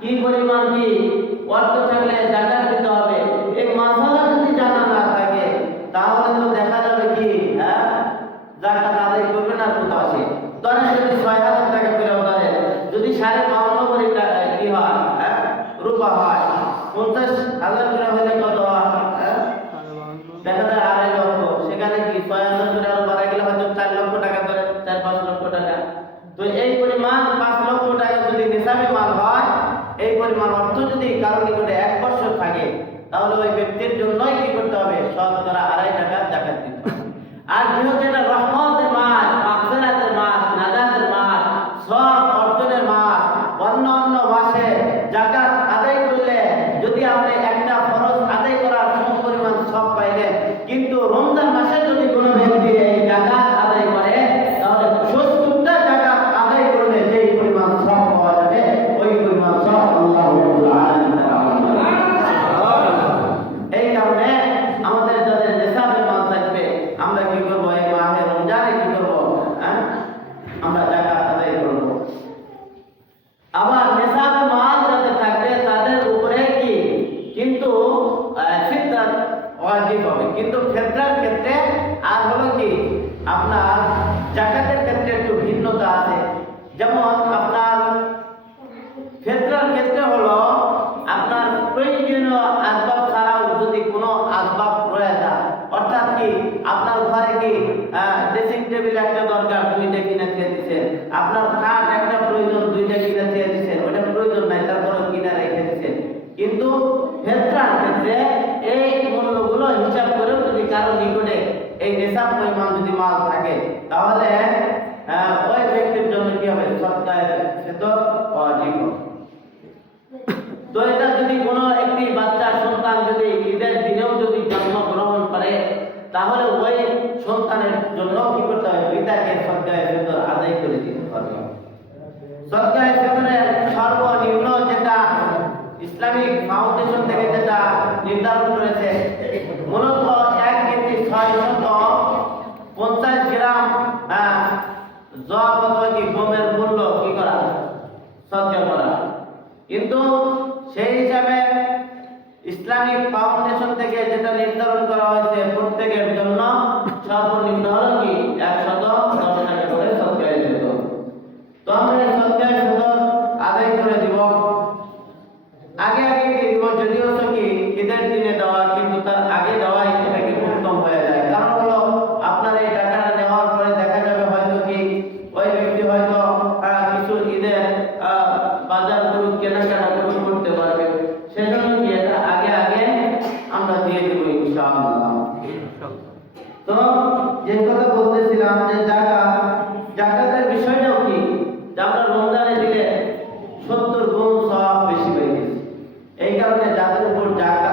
কি পরিমাণ কি অর্থ থাকলে জাকাত দিতে হবে, এই মাসালা যদি জানা না থাকে তাহলে তো দেখা যাবে কি জাকাত আদায় করবে না তো আসে। ধরেন যদি ৬,০০০ টাকা ফেরত দেন, যদি ৫.৫ টাকা কি হয় রূপা হয়, ৫০,০০০ করে হলে কত হয় দেখা যায় ২.৫ লক্ষ। সেখানে কি ৬,০০০ করে আরো বাড়া গেলে হয়তো ৪ লক্ষ টাকা ধরে ৪-৫ লক্ষ টাকা। তো এই পরিমাণ ৫ লক্ষ টাকা যদি নিসাবি মাল হয়, এই পরিমাণ অর্থ যদি কারো নিকটে ১ বছর থাকে তাহলে ওই ব্যক্তির জন্যই কি করতে হবে, শতকরা ২.৫ টাকা জাকাত দিতে হবে। আর যেহেতু এটা রহমতের মাস, মাগফিরাতের মাস, নাজাতের মাস, সব অর্জনের মাস, অন্য অন্য মাসে জাকাত আদায় করলে যদি আপনি একটা ফরজ আদায় করার সমপরিমাণ সব পাইলেন, কিন্তু রমজান মাসে যদি কোনো ব্যক্তি এই জাকাত আদায় করে তাহলে ৭০টা জাকাত আদায় করলে যেই পরিমাণ সব পাওয়া যাবে ওই পরিমাণ সব আল্লাহ রাব্বুল আলামিন। এই কারণে আমাদের যাদের নিসাবের মাল থাকবে আমরা কি করব, এই মাহে রমজানে কি করব, আমরা জাকাত আদায় করব। আবার নিসাবের মাল যাদের থাকবে তাদের উপরে কি কিন্তু ফিতরাত ওয়াজিব হবে। কিন্তু ফিতরার ক্ষেত্রে আর হলো কি আপনার জাকাতের ক্ষেত্রে একটু ভিন্নতা আছে। যেমন আপনার ফিতরার ক্ষেত্রে হলো আপনার প্রয়োজনীয় আসবাব ছাড়াও যদি কোনো আসবাব রয়ে যায়, অর্থাৎ কি আপনার ঘরে কি ড্রেসিং টেবিল একটা দরকার, 2টা কিনে দিয়ে দিচ্ছেন, আপনার খাট একটা প্রয়োজন, 2টা কিনে দিয়ে দিচ্ছেন, ওটা প্রয়োজন নাই তারপরে কিনে রেখে দিচ্ছেন। কিন্তু ফিতরার ক্ষেত্রে এই মূল্যগুলো হিসাব করে যদি কারো নিকটে এই নিসাব পরিমাণ যদি মাল থাকে তাহলে ওই ব্যক্তির জন্য কি হবে, সদকায়ে ফিতর ওয়াজিব হবে। তো এটা যদি কোনো একটি বাচ্চা সন্তান যদি ঈদের দিনেও যদি জন্মগ্রহণ করে তাহলে ওই সন্তানের জন্য কি করতে হবে, পিতাকে সদকায়ে ফিতর আদায় করে দিতে হবে। সদকায়ে ফিতরের সর্বনিম্ন যেটা ইসলামিক ফাউন্ডেশন থেকে যেটা নির্ধারণ করেছে, মূলত ১ কেজি ৬৫০ গ্রাম জব অথবা কি গমের মূল্য কি করা, সদকা করা। কিন্তু সেই হিসাবে ইসলামিক ফাউন্ডেশন থেকে যেটা নির্ধারণ করা হয়েছে প্রত্যেকের জন্য সর্বনিম্ন হলো কি ১১০ টাকা করে সদকায়ে ফিতর। তো আমরা এই সদকায়ে ফিতর আদায় করে দিব। আগে আগে কি দিব, যদিও কি ঈদের দিনে দেওয়া, কিন্তু তার আগে দেওয়াই এটাকে উত্তম হয়ে যায়। কারণ হলো আপনার এই টাকাটা নেওয়ার পরে দেখা যাবে হয়তো কি ওই ব্যক্তি হয়তো কিছু ঈদের বাজার করুক, কেনাকাটা করতে পারবে, সেজন্য কি এটা আগে আগে আমরা দিয়ে দেব ইনশাআল্লাহ। তো যে কথা বলতেছিলাম যে জাকাতের বিষয়টাও কি যে আমরা রমজানে দিলে ৭০ গুণ সওয়াব বেশি পেয়ে গেছি। এই কারণে যাদের উপর জাকাত